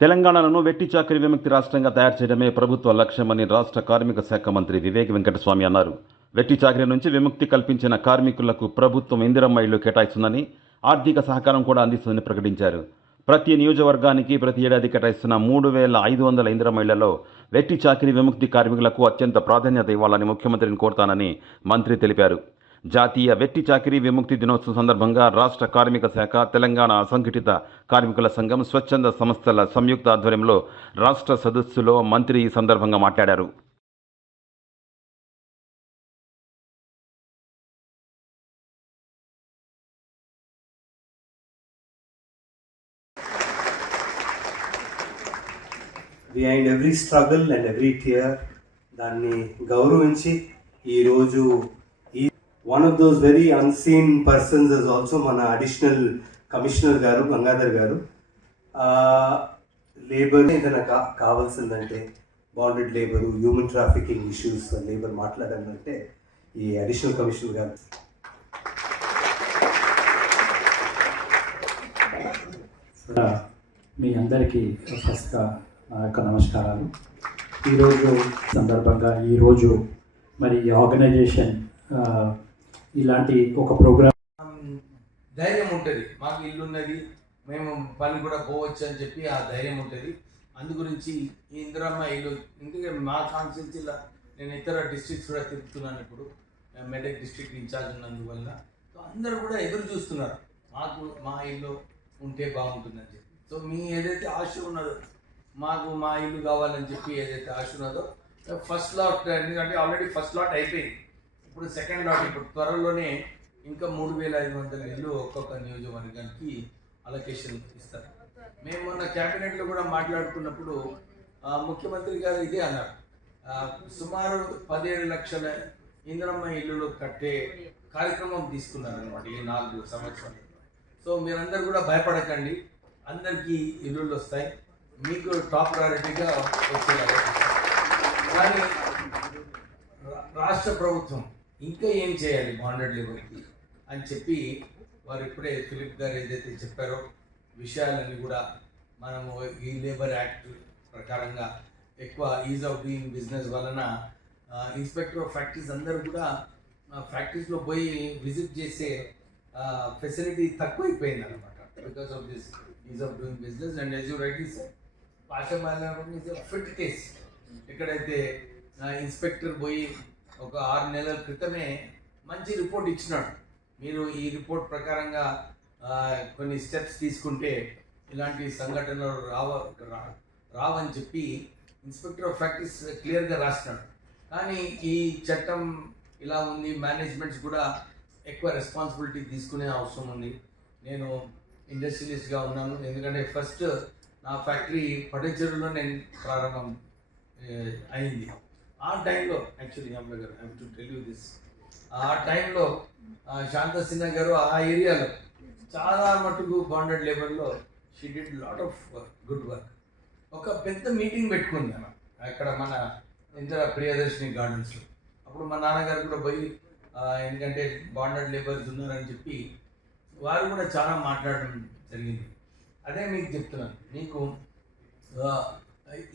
తెలంగాణను వెట్టి చాకిరీ విముక్తి రాష్ట్రంగా తయారు చేయడమే ప్రభుత్వ లక్ష్యమని రాష్ట్ర కార్మిక శాఖ మంత్రి వివేక్ వెంకటస్వామి అన్నారు. వెట్టి చాకిరీ నుంచి విముక్తి కల్పించిన కార్మికులకు ప్రభుత్వం ఇందిరమ్మ ఇళ్లు కేటాయిస్తుందని, ఆర్థిక సహకారం కూడా అందిస్తుందని ప్రకటించారు. ప్రతి నియోజకవర్గానికి ప్రతి ఏడాది కేటాయిస్తున్న 3,500 ఇందిరమ్మ ఇళ్లలో వెట్టి చాకిరీ విముక్తి కార్మికులకు అత్యంత ప్రాధాన్యత ఇవ్వాలని ముఖ్యమంత్రిని కోరుతానని మంత్రి తెలిపారు. జాతీయ వెట్టి చాకిరీ విముక్తి దినోత్సవం సందర్భంగా రాష్ట్ర కార్మిక శాఖ, తెలంగాణ అసంఘటిత కార్మికుల సంఘం, స్వచ్ఛంద సంస్థల సంయుక్త ఆధ్వర్యంలో రాష్ట్ర సదస్సులో మంత్రి ఈ సందర్భంగా మాట్లాడారు. Behind every struggle and every tear దాన్ని గౌరవించి ఈరోజు one of those very unseen persons is also మన అడిషనల్ కమిషనర్ గారు గంగాధర్ గారు. లేబర్ ఏదైనా కావాల్సిందంటే bonded labour, human trafficking issues, labour మాట్లాడాలంటే ఈ అడిషనల్ కమిషనర్ గారు. మీ అందరికీ ఫస్ట్గా నా యొక్క నమస్కారాలు. ఈరోజు సందర్భంగా ఈరోజు మరి ఈ ఆర్గనైజేషన్ ఇలాంటి ఒక ప్రోగ్రామ్ ధైర్యం ఉంటుంది. మాకు ఇల్లు ఉన్నది, మేము పని కూడా పోవచ్చు అని చెప్పి ఆ ధైర్యం ఉంటుంది. అందు గురించి ఈ ఇందిరమ్మ ఇల్లు, ఎందుకంటే మా కాన్స్టిట్యూన్సీలో నేను ఇతర డిస్ట్రిక్ట్స్ కూడా తిరుగుతున్నాను. ఇప్పుడు మెదక్ డిస్ట్రిక్ట్ ఇన్ఛార్జ్ ఉన్నందువల్ల సో అందరూ కూడా ఎదురు చూస్తున్నారు మాకు మా ఇల్లు ఉంటే బాగుంటుందని చెప్పి. సో మీ ఏదైతే ఆశ ఉన్నదో మాకు మా ఇల్లు కావాలని చెప్పి ఏదైతే ఆశ ఉన్నదో ఫస్ట్ లాట్, ఎందుకంటే ఆల్రెడీ ఫస్ట్ లాట్ అయిపోయింది, ఇప్పుడు సెకండ్ లాట్ ఇప్పుడు త్వరలోనే ఇంకా 3,500 ఇల్లు ఒక్కొక్క నియోజకవర్గానికి అలొకేషన్ ఇస్తారు. మేము మొన్న క్యాబినెట్లో కూడా మాట్లాడుకున్నప్పుడు ముఖ్యమంత్రి గారు ఇదే అన్నారు, సుమారు 17 లక్షల ఇందిరమ్మ ఇల్లులు కట్టే కార్యక్రమం తీసుకున్నారనమాట ఈ 4 సంవత్సరాలు. సో మీరందరూ కూడా భయపడకండి, అందరికీ ఇల్లులు వస్తాయి, మీకు టాప్ ప్రయారిటీగా వచ్చేలాగా. కానీ రాష్ట్ర ప్రభుత్వం ఇంకా ఏం చేయాలి బాండెడ్ లేబర్కి అని చెప్పి వారు ఇప్పుడే ఫిలిప్ గారు ఏదైతే చెప్పారో విషయాలన్నీ కూడా మనము ఈ లేబర్ యాక్ట్ ప్రకారంగా ఎక్కువ ఈజ్ ఆఫ్ డూయింగ్ బిజినెస్ వలన ఇన్స్పెక్టర్ ఆఫ్ ఫ్యాక్టరీస్ అందరూ కూడా ఫ్యాక్టరీస్లో పోయి విజిట్ చేసే ఫెసిలిటీ తక్కువైపోయింది అనమాట because of this ease of doing business. And as you rightly said, పాషామాలం ఈజ్ ఫిట్ కేస్. ఎక్కడైతే ఇన్స్పెక్టర్ పోయి ఒక 6 నెలల క్రితమే మంచి రిపోర్ట్ ఇచ్చినాడు, మీరు ఈ రిపోర్ట్ ప్రకారంగా కొన్ని స్టెప్స్ తీసుకుంటే ఇలాంటి సంఘటనలు రావని చెప్పి ఇన్స్పెక్టర్ ఆఫ్ ఫ్యాక్టరీస్ క్లియర్గా రాసినాడు. కానీ ఈ చట్టం ఇలా ఉంది, మేనేజ్మెంట్స్ కూడా ఎక్కువ రెస్పాన్సిబిలిటీ తీసుకునే అవసరం ఉంది. నేను ఇండస్ట్రియలిస్ట్గా ఉన్నాను, ఎందుకంటే ఫస్ట్ నా ఫ్యాక్టరీ పటేచెరులో నేను ప్రారంభం అయింది. ఆ టైంలో యాక్చువల్లీ గారు I to tell you this, ఆ టైంలో శాంత సిన్హా గారు ఆ ఏరియాలో చాలా మటుకు బాండెడ్ లేబర్లో she did lot of good work. ఒక పెద్ద మీటింగ్ పెట్టుకుంది అక్కడ మన ఇందిరా ప్రియదర్శిని గార్డెన్స్లో. అప్పుడు మా నాన్నగారు కూడా పోయి, ఎందుకంటే బాండెడ్ లేబర్స్ ఉన్నారని చెప్పి వారు కూడా చాలా మాట్లాడడం జరిగింది. అదే మీకు చెప్తున్నాను, మీకు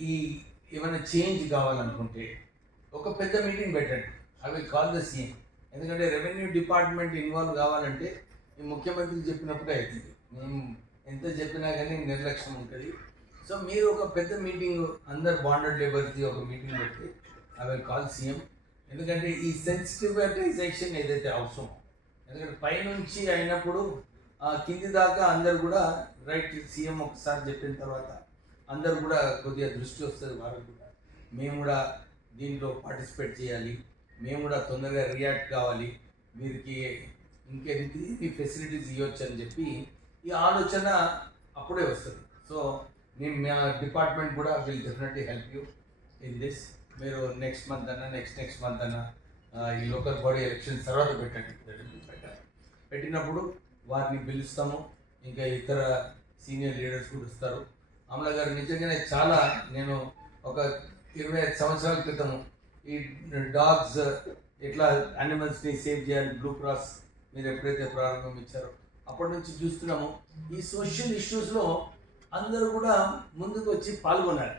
ఈ ఏమైనా చేంజ్ కావాలనుకుంటే ఒక పెద్ద మీటింగ్ పెట్టండి, అవి కాల్ ద సీఎం. ఎందుకంటే రెవెన్యూ డిపార్ట్మెంట్ ఇన్వాల్వ్ కావాలంటే ఈ ముఖ్యమంత్రి చెప్పినప్పుడే అవుతుంది, మేము ఎంత చెప్పినా కానీ నిర్లక్ష్యం ఉంటుంది. సో మీరు ఒక పెద్ద మీటింగ్ అందరు బాండెడ్ లేబర్స్ది ఒక మీటింగ్ పెట్టి అవి కాల్ సీఎం. ఎందుకంటే ఈ సెన్సిటివైజేషన్ ఏదైతే అవసరం, ఎందుకంటే పైనుంచి అయినప్పుడు కింది దాకా అందరు కూడా రైట్ సీఎం ఒకసారి చెప్పిన తర్వాత అందరు కూడా కొద్దిగా దృష్టి వస్తుంది వారికి కూడా, మేము కూడా దీంట్లో పార్టిసిపేట్ చేయాలి, మేము కూడా తొందరగా రియాక్ట్ కావాలి, వీరికి ఇంకెన్ని ఫెసిలిటీస్ ఇవ్వచ్చు అని చెప్పి ఈ ఆలోచన అప్పుడే వస్తుంది. సో మేము మా డిపార్ట్మెంట్ కూడా will definitely help you in this. మీరు నెక్స్ట్ మంత్ అన్నా నెక్స్ట్ మంత్ అన్నా ఈ లోకల్ బాడీ ఎలక్షన్స్ తర్వాత పెట్టినప్పుడు వారిని పిలుస్తాము, ఇంకా ఇతర సీనియర్ లీడర్స్ కూడా వస్తారు. అమల గారు నిజంగానే చాలా, నేను ఒక 25 సంవత్సరాల క్రితము ఈ డాగ్స్ ఎట్లా యానిమల్స్ని సేవ్ చేయాలి, బ్లూ క్రాస్ మీరు ఎప్పుడైతే ప్రారంభించారో అప్పటి నుంచి చూస్తున్నాము. ఈ సోషల్ ఇష్యూస్లో అందరూ కూడా ముందుకు వచ్చి పాల్గొన్నారు.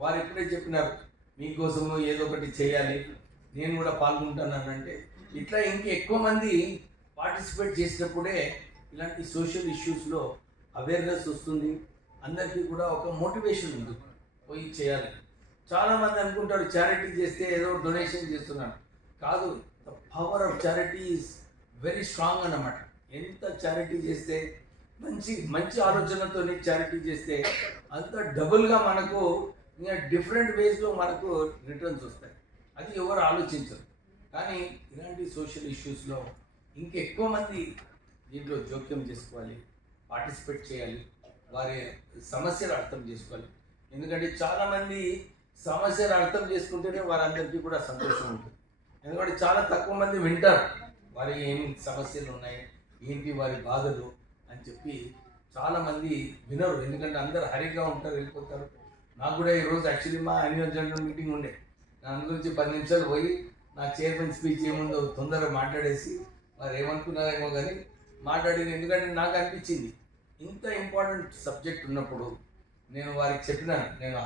వారు ఎప్పుడే చెప్పినారు మీకోసము ఏదో ఒకటి చేయాలి, నేను కూడా పాల్గొంటానంటే ఇట్లా ఎక్కువ మంది పార్టిసిపేట్ చేసినప్పుడే ఇలాంటి సోషల్ ఇష్యూస్లో అవేర్నెస్ వస్తుంది. అందరికీ కూడా ఒక మోటివేషన్ ఉంది పోయి చేయాలి. చాలామంది అనుకుంటారు చారిటీ చేస్తే ఏదో డొనేషన్ చేస్తున్నాను. కాదు, the power of charity is very strong అన్నమాట. ఎంత చారిటీ చేస్తే మంచి మంచి ఆలోచనలతో చారిటీ చేస్తే అంత డబుల్గా మనకు ఇంకా డిఫరెంట్ వేస్లో మనకు రిటర్న్స్ వస్తాయి. అది ఎవరు ఆలోచించరు. కానీ ఇలాంటి సోషల్ ఇష్యూస్లో ఇంకెక్కువ మంది దీంట్లో జోక్యం చేసుకోవాలి, పార్టిసిపేట్ చేయాలి, వారి సమస్యలు అర్థం చేసుకోవాలి. ఎందుకంటే చాలామంది సమస్యలు అర్థం చేసుకుంటేనే వారందరికీ కూడా సంతోషం ఉంటుంది. ఎందుకంటే చాలా తక్కువ మంది వింటారు వారి ఏం సమస్యలు ఉన్నాయి, ఏంటి వారి బాధలు అని చెప్పి చాలామంది వినరు. ఎందుకంటే అందరు హరిగా ఉంటారు, వెళ్ళిపోతారు. నాకు కూడా ఈరోజు యాక్చువల్లీ మా యాన్యువల్ జనరల్ మీటింగ్ ఉండే. దాని గురించి 10 నిమిషాలు పోయి నా చైర్మన్ స్పీచ్ ఏముందో తొందరగా మాట్లాడేసి వారు ఏమనుకున్నారేమో కానీ మాట్లాడింది. ఎందుకంటే నాకు అనిపించింది ఇంత ఇంపార్టెంట్ సబ్జెక్ట్ ఉన్నప్పుడు నేను వారికి చెప్పినాను, నేను